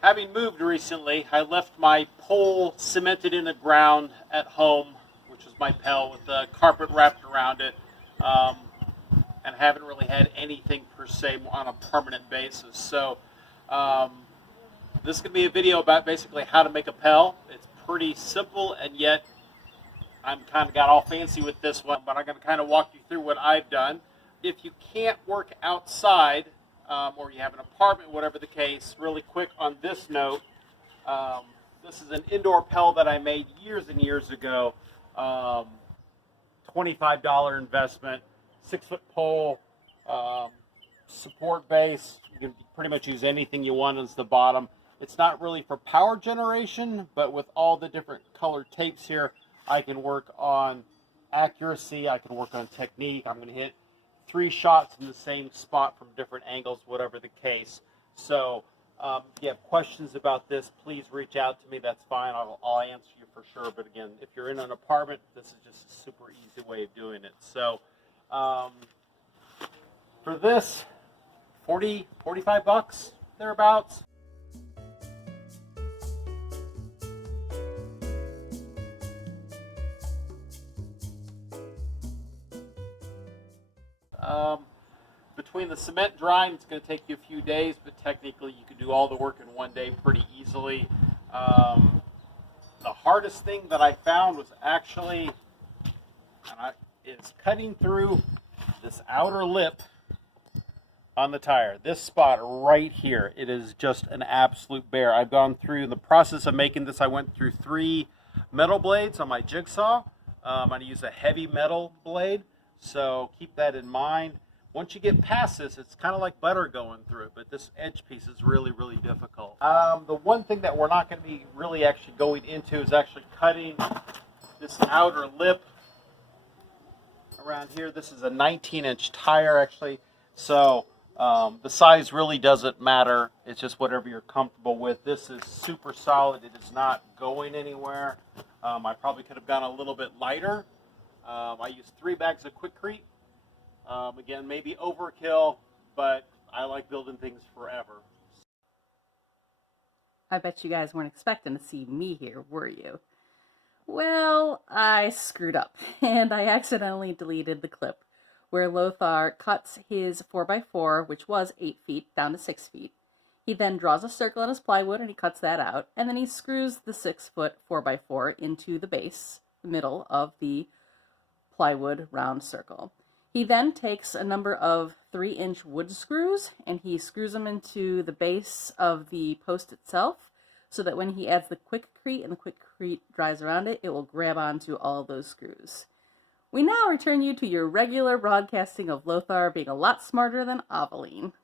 Having moved recently, I left my pole cemented in the ground at home, which is my Pell, with the carpet wrapped around it, and haven't really had anything per se on a permanent basis. So this is going to be a video about basically how to make a Pell. It's pretty simple, and yet I'm kind of got all fancy with this one, but I'm going to kind of walk you through what I've done. If you can't work outside, or you have an apartment, whatever the case, really quick on this note, this is an indoor Pell that I made years and years ago. $25 investment, 6-foot pole, support base. You can pretty much use anything you want as the bottom. It's not really for power generation, but with all the different colored tapes here, I can work on accuracy, I can work on technique. I'm going to hit 3 shots in the same spot from different angles, whatever the case. So if you have questions about this, please reach out to me. That's fine. I'll answer you for sure. But again, if you're in an apartment, this is just a super easy way of doing it. So for this, 45 bucks, thereabouts. Between the cement drying, it's going to take you a few days, but technically you can do all the work in one day pretty easily. The hardest thing that I found was actually is cutting through this outer lip on the tire. This spot right here, it is just an absolute bear. I've gone through, in the process of making this, I went through 3 metal blades on my Jig Saw. I'm going to use a heavy metal blade, so keep that in mind. Once you get past this, it's kind of like butter going through it, but this edge piece is really, really difficult. The one thing that we're not going to be really actually going into is actually cutting this outer lip around here. This is a 19-inch tire, actually, so the size really doesn't matter. It's just whatever you're comfortable with. This is super solid. It is not going anywhere. I probably could have gone a little bit lighter. I used 3 bags of Quikrete. Again, maybe overkill, but I like building things forever. I bet you guys weren't expecting to see me here, were you? Well, I screwed up, and I accidentally deleted the clip where Lothar cuts his 4x4, which was 8 feet, down to 6 feet. He then draws a circle on his plywood, and he cuts that out, and then he screws the 6-foot 4x4 into the base, the middle of the plywood round circle. He then takes a number of 3-inch wood screws and he screws them into the base of the post itself so that when he adds the Quikrete and the Quikrete dries around it, it will grab onto all those screws. We now return you to your regular broadcasting of Lothar being a lot smarter than Aveline.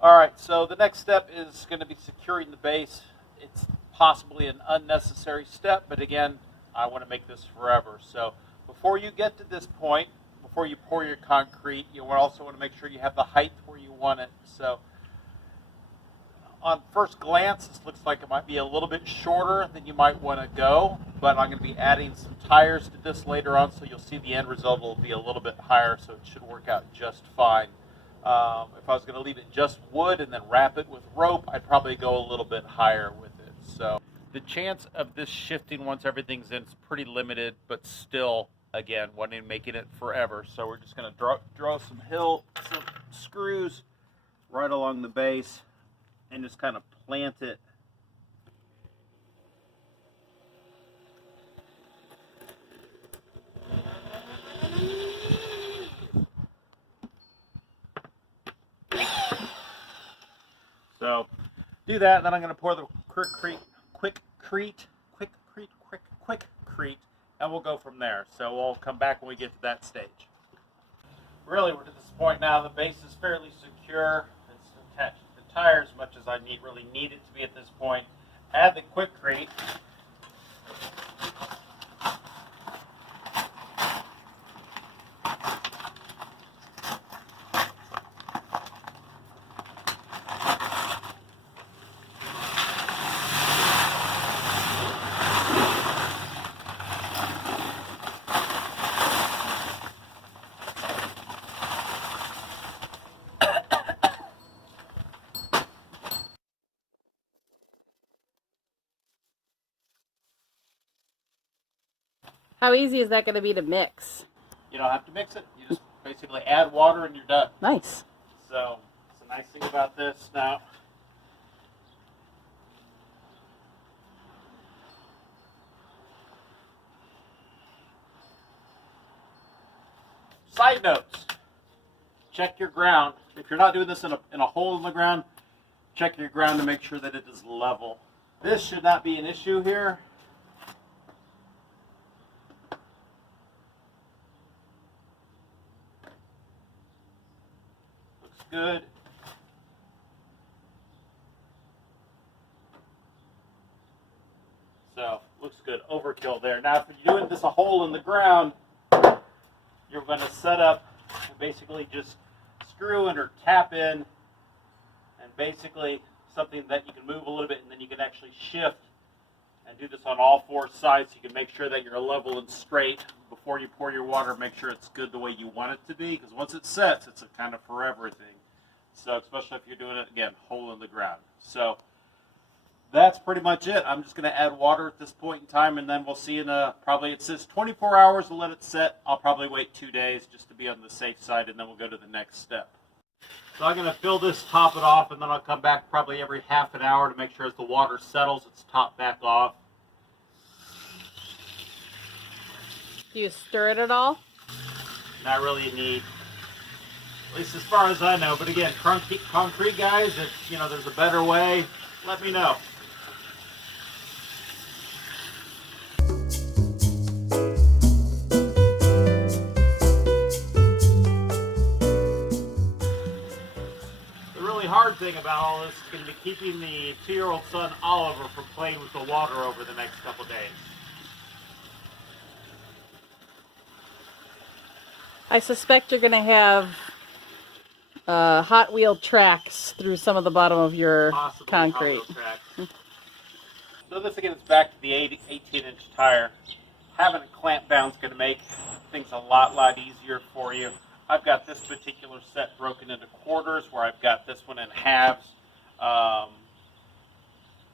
Alright, so the next step is going to be securing the base. It's possibly an unnecessary step, but again, I want to make this forever. So before you get to this point, before you pour your concrete, you also want to make sure you have the height where you want it. So on first glance, this looks like it might be a little bit shorter than you might want to go, but I'm going to be adding some tires to this later on, so you'll see the end result will be a little bit higher, so it should work out just fine. If I was going to leave it just wood and then wrap it with rope, I'd probably go a little bit higher with it. So the chance of this shifting once everything's in is pretty limited, but still, again, wanting to making it forever. So we're just going to draw some screws right along the base and just kind of plant it. So do that, and then I'm going to pour the Quikrete, and we'll go from there. So we'll come back when we get to that stage. Really, we're to this point now. The base is fairly secure. It's attached to the tire as much as I really need it to be at this point. Add the Quikrete. How easy is that going to be to mix? You don't have to mix it. You just basically add water and you're done. Nice. So, it's a nice thing about this. Now, side notes. Check your ground. If you're not doing this in a hole in the ground, check your ground to make sure that it is level. This should not be an issue here. Looks good. So, looks good. Overkill there. Now, if you're doing this a hole in the ground, you're going to set up and basically just screw in or tap in, and basically something that you can move a little bit and then you can actually shift and do this on all four sides so you can make sure that you're level and straight before you pour your water. Make sure it's good the way you want it to be, because once it sets, it's a kind of forever thing. So especially if you're doing it, again, hole in the ground. So that's pretty much it. I'm just going to add water at this point in time, and then we'll see in probably, it says 24 hours to let it set. I'll probably wait 2 days just to be on the safe side, and then we'll go to the next step. So I'm going to fill this, top it off, and then I'll come back probably every half an hour to make sure as the water settles, it's topped back off. Do you stir it at all? Not really a need, at least as far as I know. But again, concrete guys, if there's a better way, let me know. Hard thing about all this is going to be keeping the 2-year-old son Oliver from playing with the water over the next couple days. I suspect you're going to have Hot Wheel tracks through some of the bottom of your concrete. So this again is back to the 18-inch tire. Having it clamped down is going to make things a lot easier for you. I've got this particular set broken into quarters, where I've got this one in halves.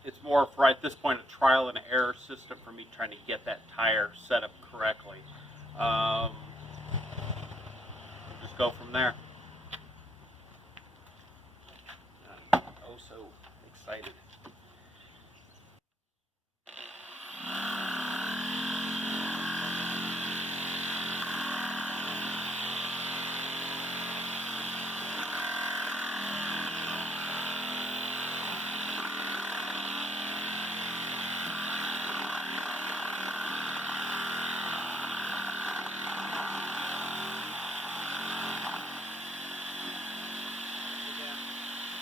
It's more for, at this point, a trial and error system for me trying to get that tire set up correctly. Just go from there. I'm oh so excited.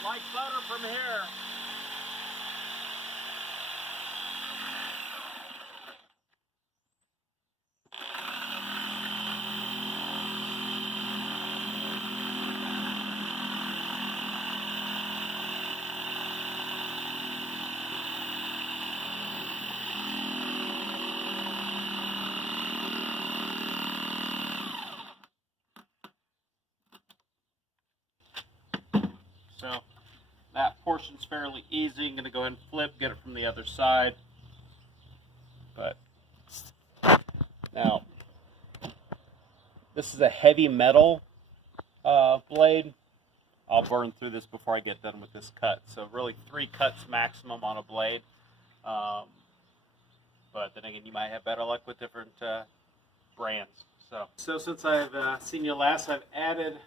Like butter from here. So that portion's fairly easy. I'm going to go ahead and flip, get it from the other side. But now, this is a heavy metal blade. I'll burn through this before I get done with this cut. So really 3 cuts maximum on a blade. But then again, you might have better luck with different brands. So since I've seen you last, I've added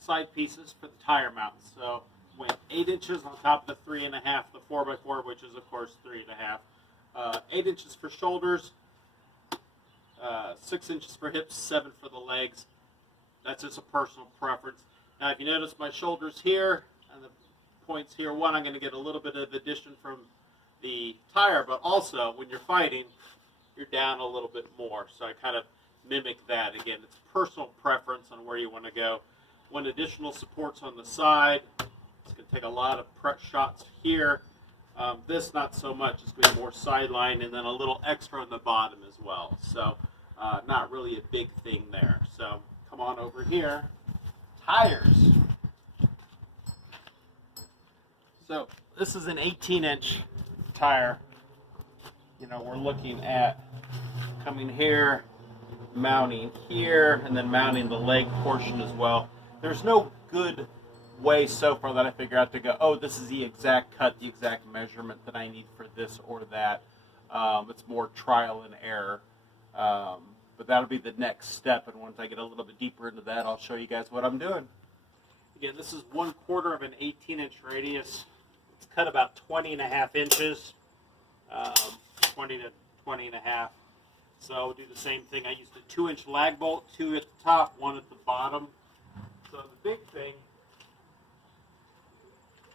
side pieces for the tire mounts. So went 8 inches on top of the 3.5, the 4x4, which is of course 3.5. 8 inches for shoulders, 6 inches for hips, 7 for the legs. That's just a personal preference. Now, if you notice my shoulders here and the points here, one, I'm going to get a little bit of addition from the tire, but also when you're fighting, you're down a little bit more. So I kind of mimic that. Again, it's personal preference on where you want to go. One, additional supports on the side. It's going to take a lot of press shots here. This, not so much. It's going to be more sideline, and then a little extra on the bottom as well. So not really a big thing there. So come on over here. Tires. So this is an 18-inch tire. We're looking at coming here, mounting here, and then mounting the leg portion as well. There's no good way so far that I figure out to go, oh, this is the exact cut, the exact measurement that I need for this or that. It's more trial and error. But that'll be the next step, and once I get a little bit deeper into that, I'll show you guys what I'm doing. Again, this is 1/4 of an 18-inch radius. It's cut about 20.5 inches, 20 to 20.5. So I'll do the same thing. I used a 2-inch lag bolt, 2 at the top, 1 at the bottom. So the big thing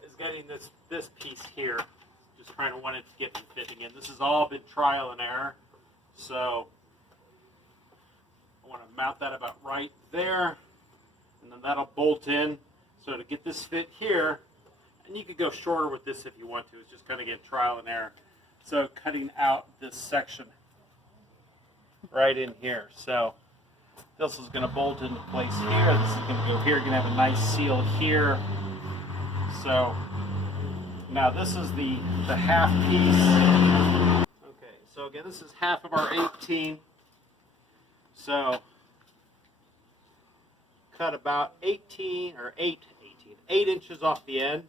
is getting this piece here. Just trying to want it to get fitting in. This has all been trial and error. So I want to mount that about right there, and then that'll bolt in. So to get this fit here, and you could go shorter with this if you want to, it's just kind of get trial and error. So cutting out this section right in here. So this is going to bolt into place here. This is going to go here. You're going to have a nice seal here. So now this is the half piece. Okay, so again, this is half of our 18. So cut about 8 inches off the end.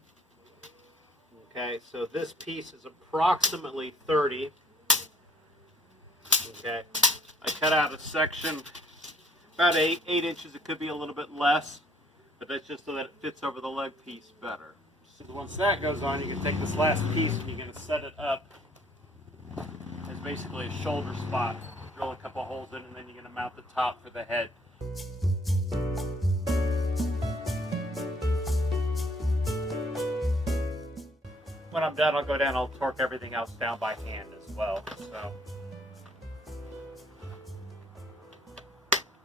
Okay, so this piece is approximately 30. Okay, I cut out a section about 8 inches. It could be a little bit less, but that's just so that it fits over the leg piece better. So once that goes on, you can take this last piece and you're going to set it up as basically a shoulder spot. Drill a couple holes in, and then you're going to mount the top for the head. When I'm done, I'll go down, I'll torque everything else down by hand as well. So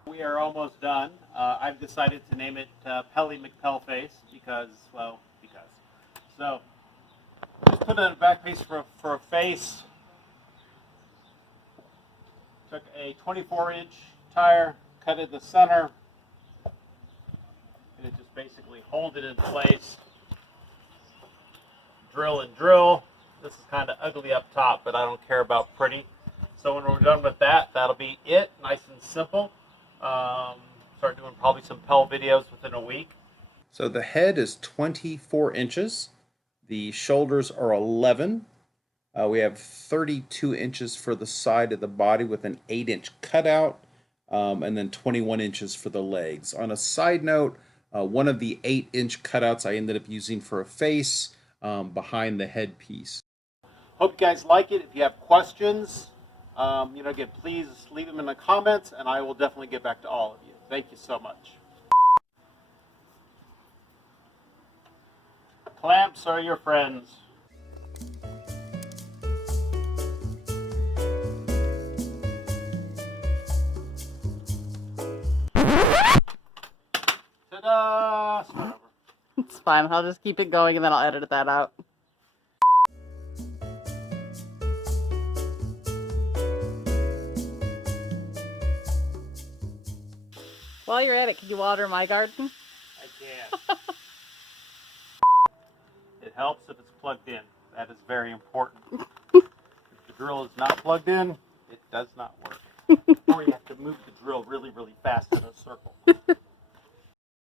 we are almost done. I've decided to name it Pelly McPell Face because. So just put in a back piece for a face. Took a 24-inch tire, cut it in the center, and it just basically hold it in place. Drill and drill. This is kind of ugly up top, but I don't care about pretty. So when we're done with that, that'll be it. Nice and simple. Start doing probably some Pell videos within a week. So the head is 24 inches. The shoulders are 11. We have 32 inches for the side of the body with an 8-inch cutout, and then 21 inches for the legs. On a side note, one of the 8-inch cutouts I ended up using for a face behind the headpiece. Hope you guys like it. If you have questions, again, please leave them in the comments, and I will definitely get back to all of you. Thank you so much. Clamps are your friends. Ta-da! Start over. It's fine. I'll just keep it going and then I'll edit that out. While you're at it, can you water my garden? I can. It helps if it's plugged in. That is very important. If the drill is not plugged in, it does not work. Or you have to move the drill really, really fast in a circle.